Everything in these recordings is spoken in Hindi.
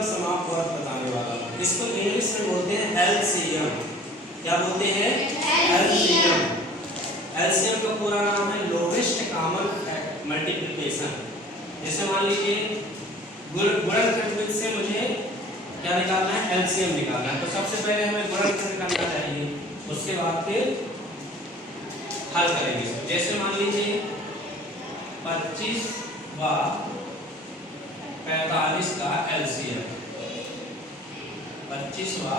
तक समाप्त वर्ग बताने वाला हूँ। इसको इंग्लिश में बोलते हैं एलसीएम। क्या बोलते हैं? एलसीएम। एलसीएम का पूरा नाम है लोवेस्ट कॉमन मल्टीप्लिकेशन। जैसे मान लीजिए गुणनखंड से मुझे क्या निकालना है? एलसीएम निकालना है। तो सबसे पहले हमें गुणनखंड करना चाहिए, उसके बाद फिर हल करेंगे। जैसे मान लीजिए 25 व 45 का एलसीएम, 25 व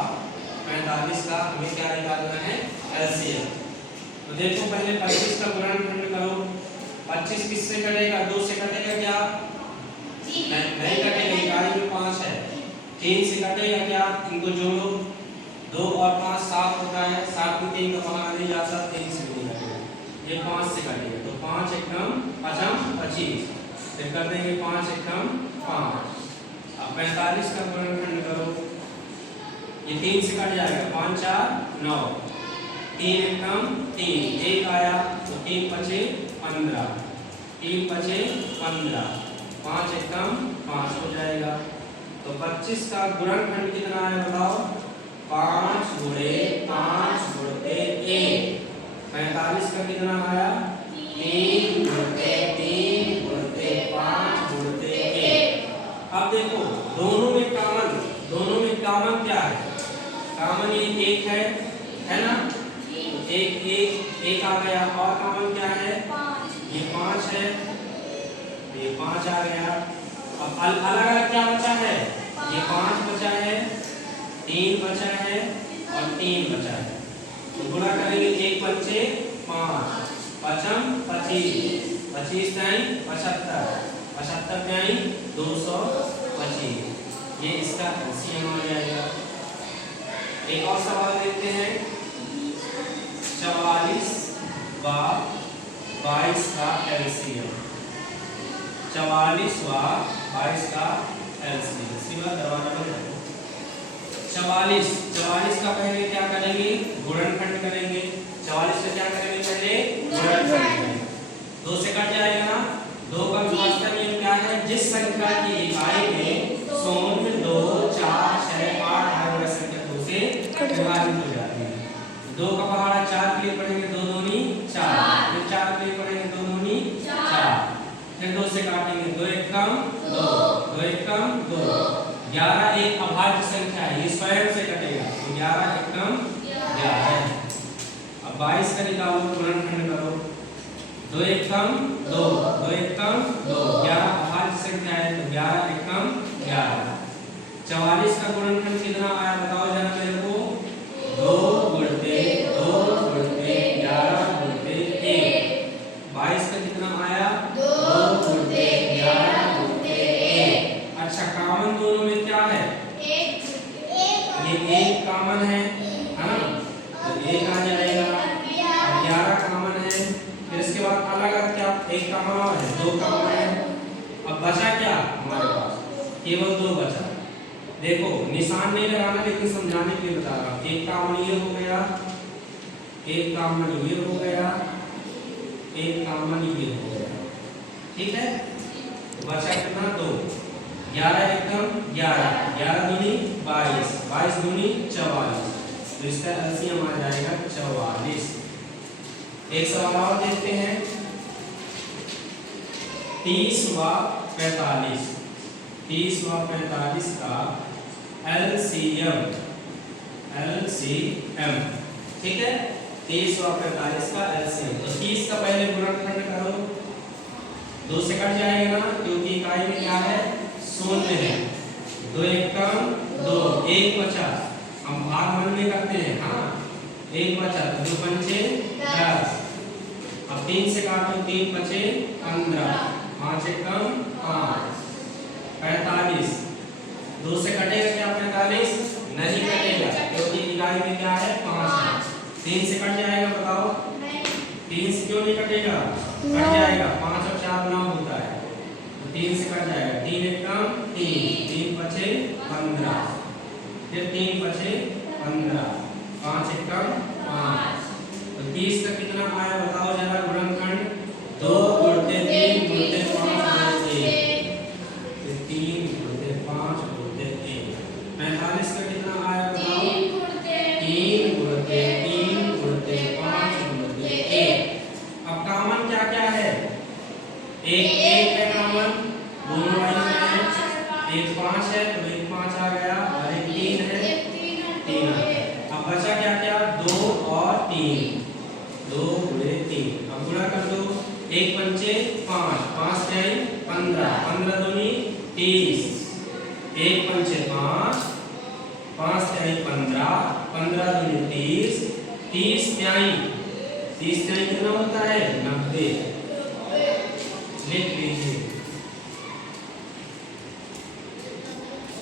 45 का हमें क्या निकालना है? एलसीएम। तो देखो पहले 25 का गुणनखंड करो। 25 किससे कटेगा? 2 से कटेगा क्या? नहीं कटेगा, इकाई में 5 है। 3 से कटेगा क्या? इनको जोड़ो, 2 और 5 7 होता है। 7 में 3 का पहाड़ा नहीं जाता, 3 से नहीं कटेगा। ये 5 से कटेगा, तो 5 एकम 25, फिर कर देंगे 5 एकम 5। अब 45 का गुणनखंड करो, ये 3 से कट जाएगा, 5 4 9, 3 एकम 3, 1 आया तो 3 पचे 15, 3 पचे 15, 5 एकम 5 हो जाएगा। तो 25 का गुणनखंड कितना है बताओ? 5 गुणे 5 गुणते 1। 45 का कितना आया? 3 गुणते 3 गुणते 5 गुणते 1। अब देखो दोनों में कॉमन क्या है? कॉमन ये 1 है ना? एक आ गया। और कॉमन क्या है? ये 5 है, ये 5 आ गया। अब अलग अलग क्या बचा है? ये 5 बचा है, 3 बचा है और 3 बचा है। तो गुणा करेंगे, 1 पंचे 5, पचम 25, 25 टाइम 75, 75 टाइम 225। ये इसका एलसीएम आ जाएगा। एक और सवाल देखते हैं। 44 व 22 का एलसीएम, 44 व 22 का एलसीएम। सीधा दरवाजा बंद करो। 44 का पहले क्या करेंगे? गुणनखंड करेंगे। 44 का क्या करेंगे? पहले गुणनखंड करेंगे। 2 से कट जाएगा ना? 2 का विभाजक नियम क्या है? जिस संख्या की इकाई में 0 2 4 6 8 आए वह संख्या 2 से विभाजित हो जाती है। 2 का पहाड़ा 4 के लिए पढ़ेंगे, 2 दूनी 4, फिर 4 के लिए पढ़ेंगे, 2 दूनी 4, फिर 2 से काटेंगे, 2 एकम 2, 2 एकम 2। 11 एक अभाज्य संख्या है, ये स्वयं से कटेगा, तो 11 एकम 11। अब 22 का निकालो, गुणनखंड करो, 2 एकम 2, 2 एकम 2। 11 अभाज्य संख्या है, तो 11 एकम 11। 44 का गुणनखंड कितना आया बताओ जरा मेरे को? 2 गुणते 2 गुणते 11 गुणते 1। 22 का कितना आया? 2 गुणते 11 गुणते 1। अच्छा, कॉमन दोनों में क्या है? ये 1 कॉमन है ना? तो 1 आ जाएगा। 11 कॉमन है, फिर इसके बाद अलग अलग क्या? 1 कॉमन और है, 2 कॉमन है। अब बचा क्या हमारे पास? केवल 2 बचा। देखो निशान नहीं लगाना, लेकिन समझाने के लिए बता रहा हूँ। 1 कॉमन ये हो गया, 1 कॉमन ये हो गया, 1 कॉमन ये हो गया, ठीक है? बचा कितना? 2। 11 एकम 11, 11 दूनी 22, 22 दूनी 44, तो इसका एलसीएम आ जाएगा 44। एक सवाल और देखते हैं। 30 व 45, 30 व 45 का एलसीएम, ठीक है? 30 व 45 का एलसीएम। तो 30 का पहले गुणनखंड करो, 2 से कट जाएगा ना, क्योंकि इकाई में क्या है? 0 है। 2 एकम 2, 1 बचा। हम भाग मन में करते हैं, हाँ, 1 बचा, तो 2 पंचे 10। अब 3 से काटो, 3 बचे 15, 5 एकम 5, 45। 2 से कटेगा क्या 45? नहीं कटेगा, क्योंकि इकाई में क्या है? 5 है। 3 से कट जाएगा बताओ? 3 से क्यों नहीं कटेगा? कट जाएगा, 5 और 4 9 होता है, तो 3 से कट जाएगा। 3 एकम 3, 3 बचे 15, फिर 3 बचे 15, 5 एकम 5। तो 30 का कितना आया बताओ जरा गुणनखंड? 2 गुणते 3 गुणते 5 गुणते 1, 3 गुणते 5 गुणते 1। एक एक है कॉमन, दोनों भाइयों में एक 5 है तो एक 5 आ गया और एक 3 है 3 आ गया। अब बचा क्या क्या 2 और 3, 2 गुणे 3। अब गुणा कर दो, 1 पंचे 5, 5 से आई 15, 15 दूनी 30, 1 पंचे 5, 5 से आई 15, 15 दूनी 30, 30 त्याई, 30 त्याई कितना होता है 90। लिख लीजिए।